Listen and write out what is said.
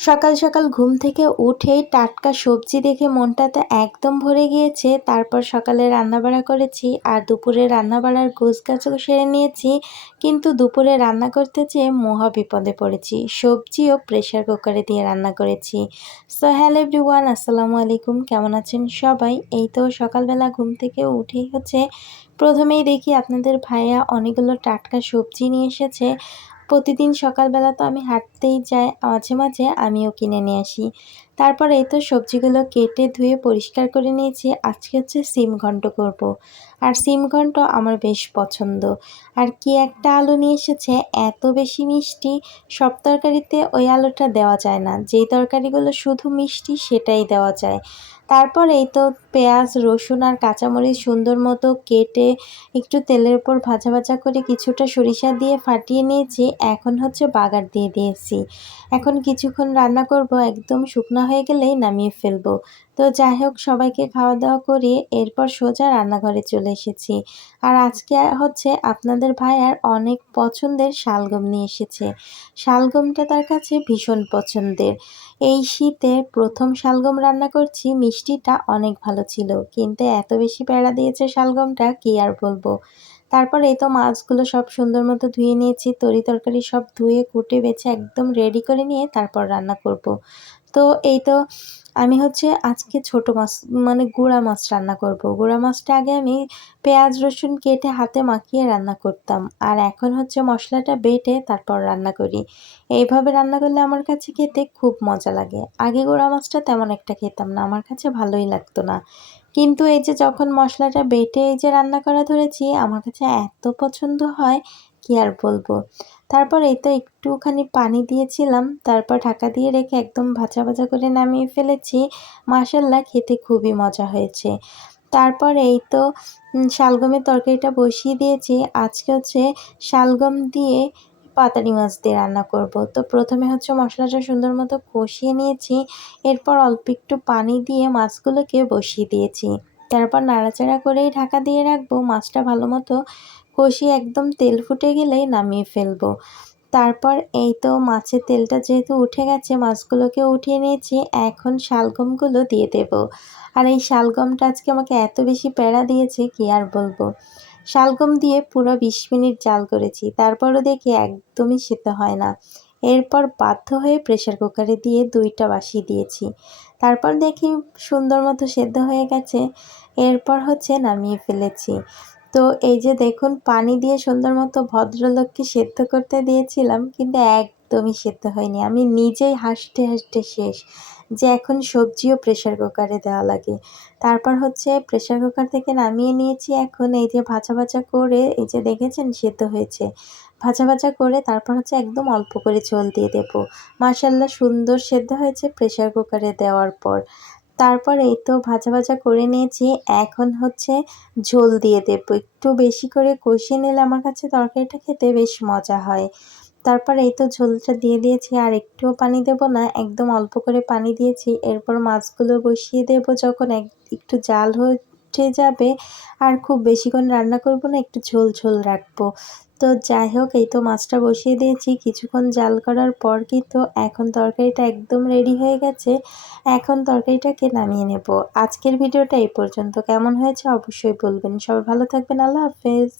সকাল সকাল ঘুম থেকে উঠেই টাটকা সবজি দেখে মনটাতে একদম ভরে গিয়েছে। তারপর সকালে রান্নাবাড়া করেছি আর দুপুরে রান্নাবাড়ার গোছগাছও সেরে নিয়েছি। কিন্তু দুপুরে রান্না করতে যেয়ে মহা বিপদে পড়েছি। সবজিও প্রেসার কুকারে দিয়ে রান্না করেছি। সো হ্যালো এভরিওয়ান, আসসালামু আলাইকুম। কেমন আছেন সবাই? এই তো সকালবেলা ঘুম থেকে উঠেই প্রথমেই দেখি আপনাদের ভাইয়া অনেকগুলো টাটকা সবজি নিয়ে এসেছে। প্রতিদিন সকালবেলা তো আমি হাঁটতেই যাই, মাঝে মাঝে আমিও কিনে নিয়ে আসি। তারপর এই তো সবজিগুলো কেটে ধুয়ে পরিষ্কার করে নিয়েছি। আজকে সিম ঘন্ট করব। আর সিম ঘন্ট আমার বেশ পছন্দ। আর কি একটা আলু নিয়ে এসেছে, এত বেশি মিষ্টি, সব তরকারিতে ওই আলুটা দেওয়া যায় না। যেই তরকারিগুলো শুধু মিষ্টি সেটাই দেওয়া যায়। তারপর এই তো পেঁয়াজ, রসুন আর কাঁচামরিচ সুন্দর মতো কেটে একটু তেলের উপর ভাজা ভাজা করে কিছুটা সরিষা দিয়ে ফাটিয়ে নিয়েছি। এখন বাগার দিয়ে দিয়েছি। এখন কিছুক্ষণ রান্না করব, একদম শুকনো হয়ে গেলেই নামিয়ে ফেলবো। তো যাই হোক, সবাইকে খাওয়া দাওয়া করিয়ে এরপর সোজা রান্নাঘরে চলে এসেছি। আর আজকে আপনাদের ভাইয়ার অনেক পছন্দের শালগম নিয়ে এসেছে। শালগমটা তার কাছে ভীষণ পছন্দের। এই শীতে প্রথম শালগম রান্না করছি, মিষ্টিটা অনেক ভালো ছিল, কিন্তু এত বেশি প্যাড়া দিয়েছে শালগমটা, কি আর বলবো। তারপর এই তো মাছগুলো সব সুন্দর মতো ধুয়ে নিয়েছি, তরি তরকারি সব ধুয়ে কুটে বেছে একদম রেডি করে নিয়ে তারপর রান্না করব। তো এই তো আমি আজকে ছোট মাছ মানে গুঁড়া মাছ রান্না করব। গুঁড়া মাছটা আগে আমি পেঁয়াজ রসুন কেটে হাতে মাখিয়ে রান্না করতাম, আর এখন মশলাটা বেটে তারপর রান্না করি। এইভাবে রান্না করলে আমার কাছে খেতে খুব মজা লাগে। আগে গুঁড়া মাছটা তেমন একটা খেতাম না, আমার কাছে ভালোই লাগতো না। কিন্তু এই যে যখন মশলাটা বেটে এই যে রান্না করা ধরেছি, আমার কাছে এত পছন্দ হয়, কি আর বলবো। তারপর এই তো একটুখানি পানি দিয়েছিলাম, তারপর ঢাকা দিয়ে রেখে একদম ভাজা ভাজা করে নামিয়ে ফেলেছি। মাশাআল্লাহ, খেতে খুবই মজা হয়েছে। তারপর এই তো শালগমের তরকারিটা বসিয়ে দিয়েছি। আজকে শালগম দিয়ে পাতারি মাছ দিয়ে রান্না করব। তো প্রথমে মশলাটা সুন্দর মতো কষিয়ে নিয়েছি। এরপর অল্প একটু পানি দিয়ে মাছগুলোকে বসিয়ে দিয়েছি। তারপর নাড়াচাড়া করেই ঢাকা দিয়ে রাখবো। মাছটা ভালো মতো কষিয়ে একদম তেল ফুটে গেলেই নামিয়ে ফেলবো। তারপর এই তো মাছের তেলটা যেহেতু উঠে গেছে, মাছগুলোকে উঠিয়ে নিয়েছি। এখন শালগমগুলো দিয়ে দেব। আর এই শালগমটা আজকে আমাকে এত বেশি প্যাড়া দিয়েছে, কি আর বলবো। শালগম দিয়ে পুরো 20 মিনিট জাল করেছি, তারপরও দেখি একদমই সিদ্ধ হয় না। এরপর বাধ্য হয়ে প্রেসার কুকারে দিয়ে 2টা বাসি দিয়েছি। তারপর দেখি সুন্দর মতো সেদ্ধ হয়ে গেছে। এরপর নামিয়ে ফেলেছি। তো এই যে দেখুন, পানি দিয়ে সুন্দর মতো ভদ্রলোককে সেদ্ধ করতে দিয়েছিলাম, কিন্তু একদমই সেদ্ধ হয়নি। আমি নিজেই হাসতে হাসতে শেষ যে এখন সবজিও প্রেসার কুকারে দেওয়া লাগে। তারপর প্রেসার কুকার থেকে নামিয়ে নিয়েছি। এখন এই যে ভাজা ভাজা করে এই যে দেখেছেন সেদ্ধ হয়েছে। ভাজা ভাজা করে তারপর একদম অল্প করে ঝোল দিয়ে দেবো। মাশাআল্লাহ, সুন্দর সেদ্ধ হয়েছে প্রেসার কুকারে দেওয়ার পর। তারপর এই তো ভাজা ভাজা করে নিয়েছি। এখন ঝোল দিয়ে দেবো। একটু বেশি করে কষিয়ে নিলে আমার কাছে তরকারিটা খেতে বেশ মজা হয়। তারপর এই তো ঝোলটা দিয়ে দিয়েছি, আর একটুও পানি দেব না, একদম অল্প করে পানি দিয়েছি। এরপর মাছগুলো বসিয়ে দেব। যখন একটু জাল উঠে যাবে, আর খুব বেশিক্ষণ রান্না করব না, একটু ঝোল ঝোল রাখবো। তো যাই হোক, এই তো মাছটা বসিয়ে দিয়েছি। কিছুক্ষণ জাল করার পর কিন্তু এখন তরকারিটা একদম রেডি হয়ে গেছে। এখন তরকারিটাকে নামিয়ে নেব। আজকের ভিডিওটা এই পর্যন্ত। কেমন হয়েছে অবশ্যই বলবেন। সবাই ভালো থাকবেন। আল্লাহ হাফেজ।